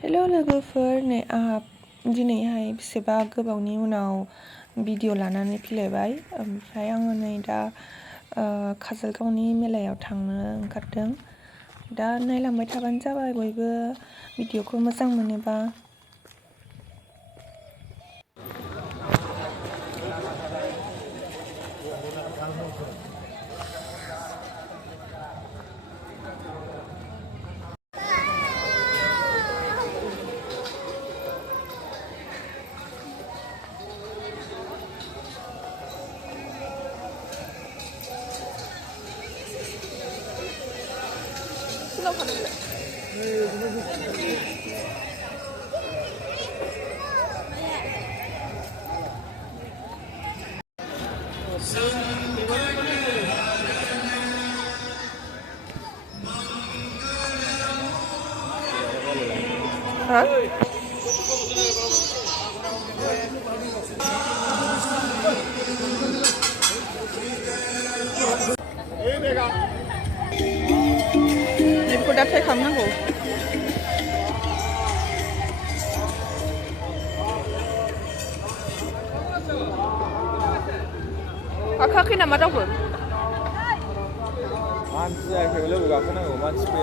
Hello' लोगोफोर नै आंहा दिनैहाय बेसेबा गोबावनि उनाव भिडिअ लानानै फैलायबाय ओमफ्राय आङो नै दा काजलगावनि मेलायाव थांनो ओंखारदों दा नायलांबाय थाबानो जाबाय बयबो भिडिअखौ मोजां मोनोबा बेखौ दा ट्राइ खालामनांगौ गाखोआखै नामा रावबो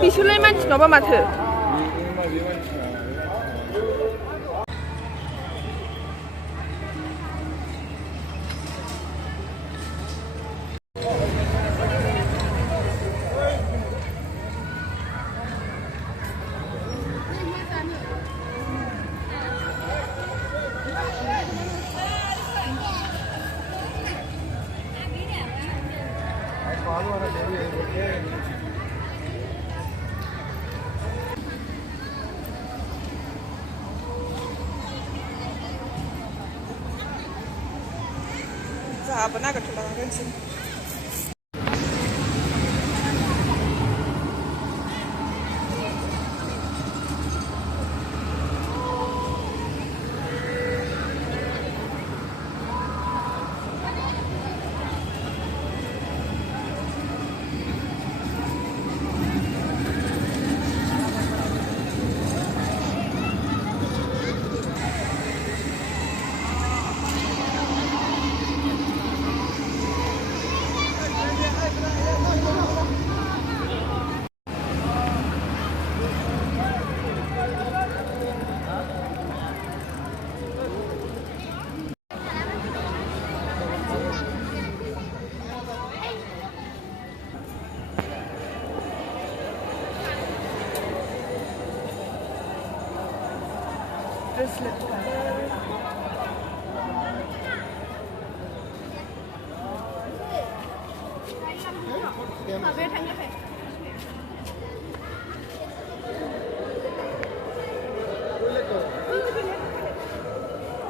बिसोरलाय मानसि नङाबा माथो जाहाबो नागिरथ'ला गांसिन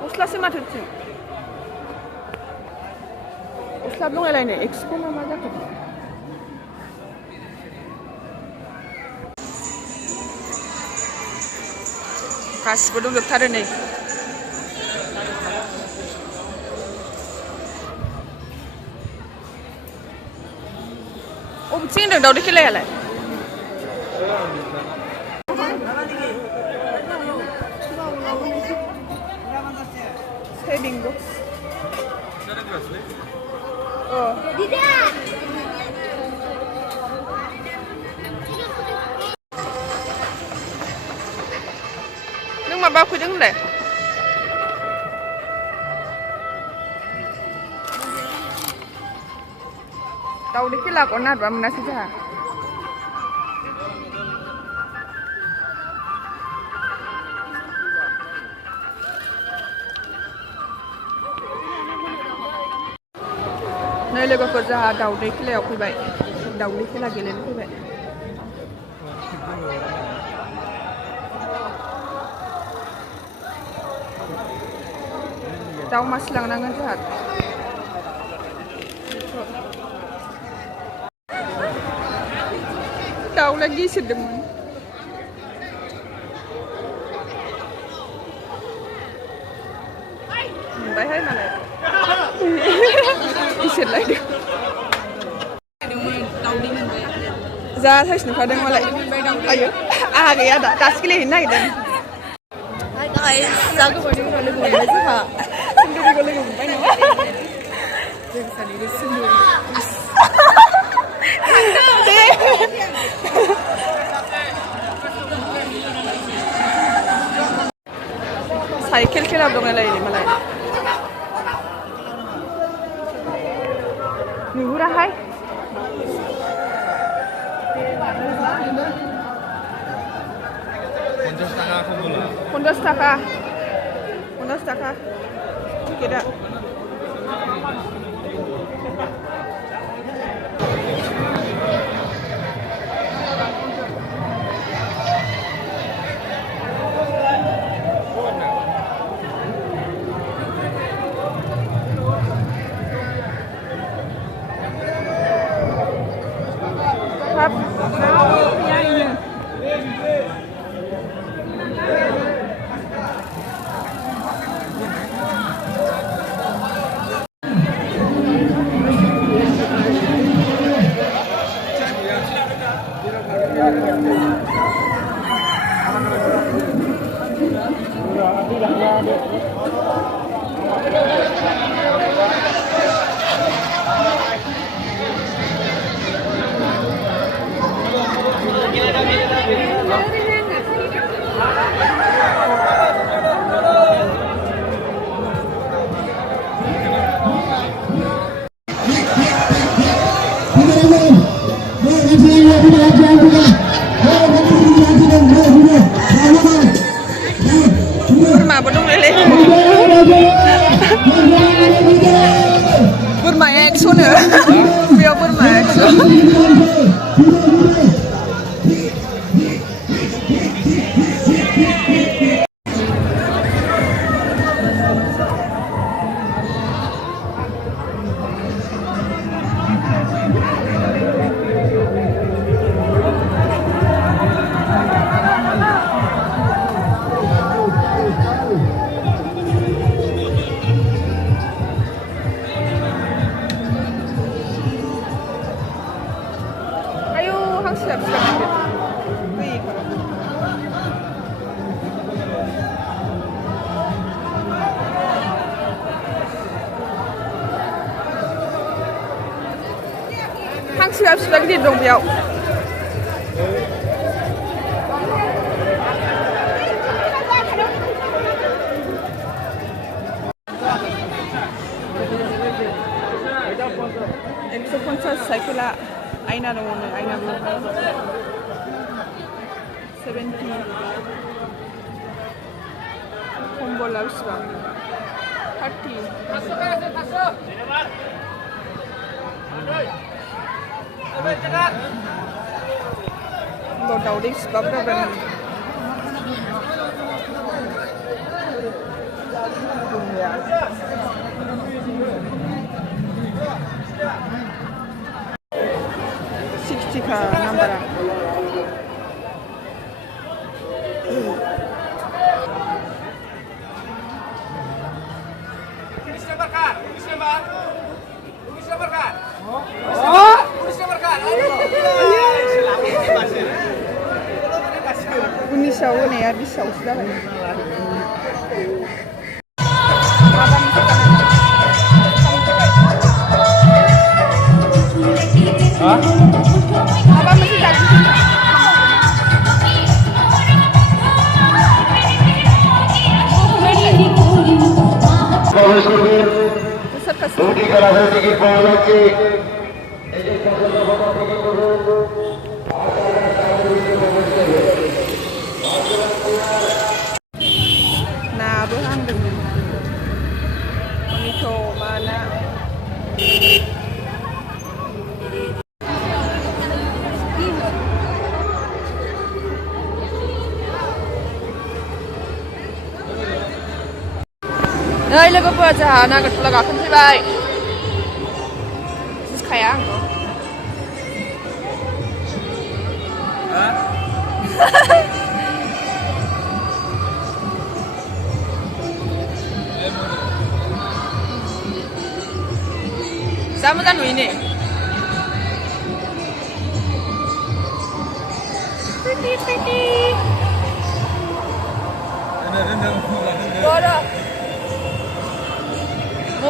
गस्लासो माथो गस्ला दंलायलायनो एक्सप' ना मा जाखो गासिबो दंजोबथारो नै अबेथिं होनदों दावदै खेलायालाय सेभिं बक्स नों माबा फैदों होनलाय दावदै खेलाखौ नारबा मोनासै जोंहा नै लोगोफोर जोंहा दावदै खेलायाव फैबाय दावदै खेला गेलेनो फैबाय दाउ मासे लांनांगोन जोंहा दाउला गिसिरदोंमोन मोनबायहाय मालाय गिसिरलायदों जा साइस नुखादों मालाय आयो आहा गैया दासो गेलेहैनो नागिरदों guys, जा गोबावनि उनाव लोगो मोनबाय जोंहा सुन्दुरिखौ लोगो मोनबाय नामा जों सानैबो सुन्दुरि साइकेल खेला दंलाय मालाय नुहुराहाय 50 थाखा 50 थाखा टिकेटआ बोरमाबो दंलै बोरमाया 100 नो बेयाव बोरमाया 100 हांसोआ बिसिबां गिदिर दं बेयाव साइकेला आयना दङ नै आयना दङ 70 कम्बला बिसिबां 30 दाउदै सिबाब जागोन का number Unisau nih ya bisa sudah lah. Apa masih jadi? Nah, bukan dengan itu mana? Đây là vừa trả nàng là cả không thấy bài. Khai ăn không? Sao mà ra núi nè? Pretty.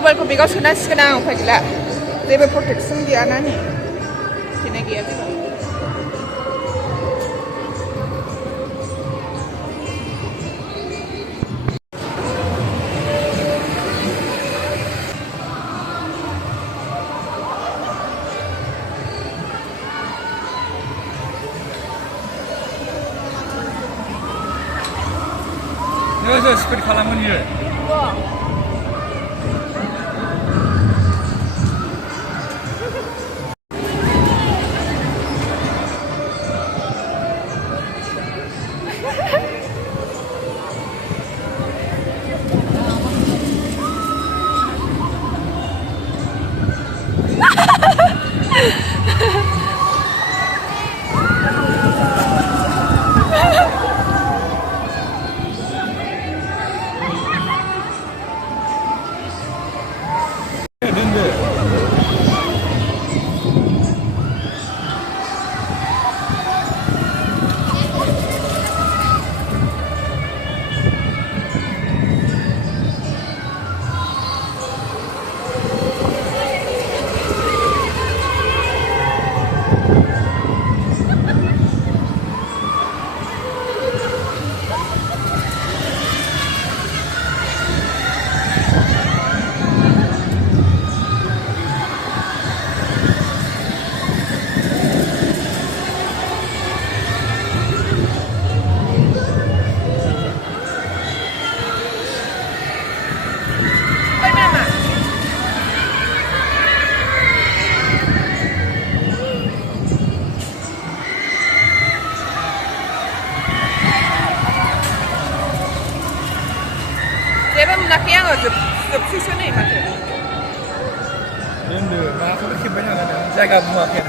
मबाइलखौ बेगाव सोनांसिगोन आं उफाय गैला जेबो protection गैयाना नै थेनाय गैया जेबो नोङो स्पिड खालामगोन बियो जेबो मोनाखै आङो जोबसैसो नै माथो दोनदो माखौबो खेबबाय नालाय जायगा बुङाखै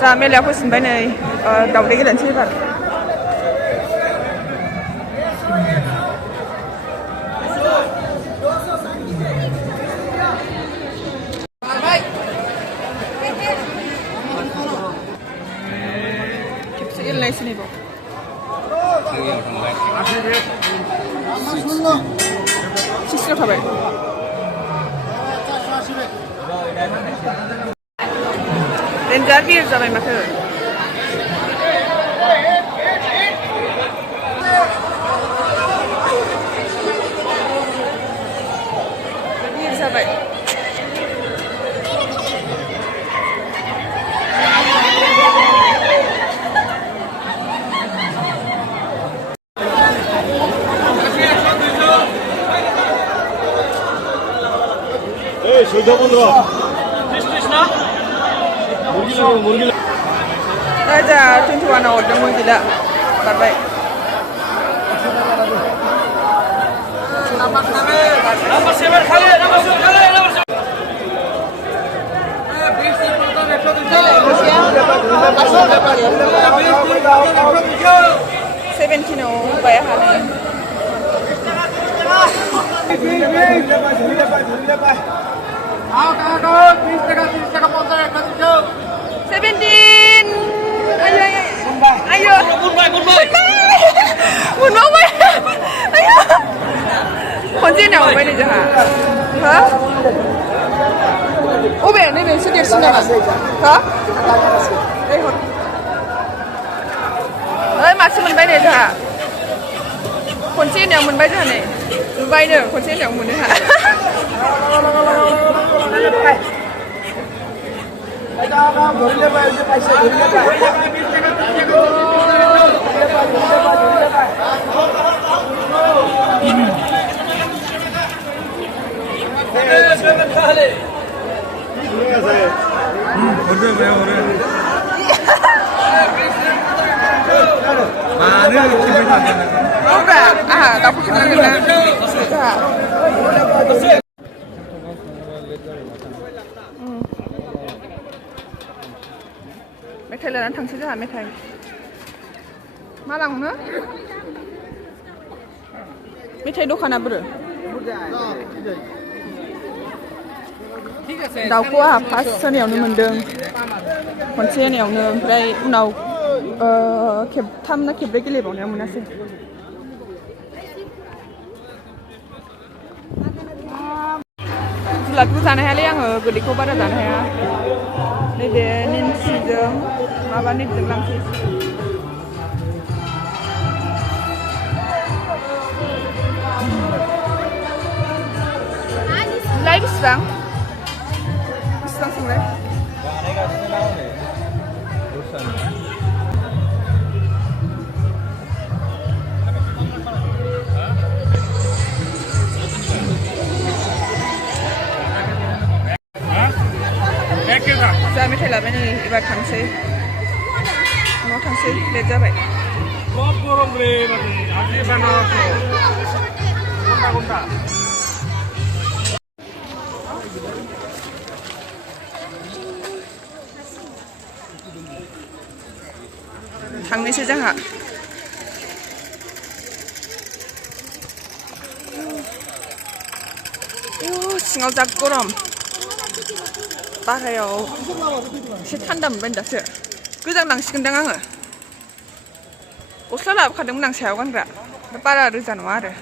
जा मेलायाव फैफिनबाय नै दावदै गेलेनोसै एबार खेबसे गेलेनायसै नै बाव सिक्सटियाव थाबाय देनजार गिदिर जाबाय माथो गिदिर जाबाय 자, 21 hordोंमोन गैला बारबाय Number 7 खाले number 7 खाले number 7 17 बाया हानाय 17 ayo मोनबावबाय ayo खनसेनाव मोनबाय नै जोंहा हा अबे नैबे एसे देरसिन नामा हा ओइ मासे मोनबाय नै जोंहा खनसेनाव मोनबाय जोंहा नै नुबायनो खनसेनाव मोनो हा दाउखौ खेबनांगोन ना मेथाइ लानानै थांसै जोंहा मेथाइ मा लांनो मेथाइ दखाना बोरो दाउखौ आंहा फार्स्ट होनायावनो मोनदों खनसे होनायावनो ओमफ्राय उनाव खेबथाम ना खेब्रै गेलेबावनायाव मोनासै जुलादखौ जानो हायालै आङो गोदैखौ बारा जानो हाया नैबे निमसिजों माबा निमजों लांसै जुलाय बेसेबां बेसेबां जा मेथाइ लाबाय नै एबार थांसै न'आव थांसै लेट जाबाय थांनोसै जोंहा सिङाव जा गरम बाह्रायाव एसे थान्दा मोनबाय दासो गोजांलांसिगोनदां आङो गस्ला लाबोखादोंमोन आं सायाव गानग्रा बारा रोजा नङा आरो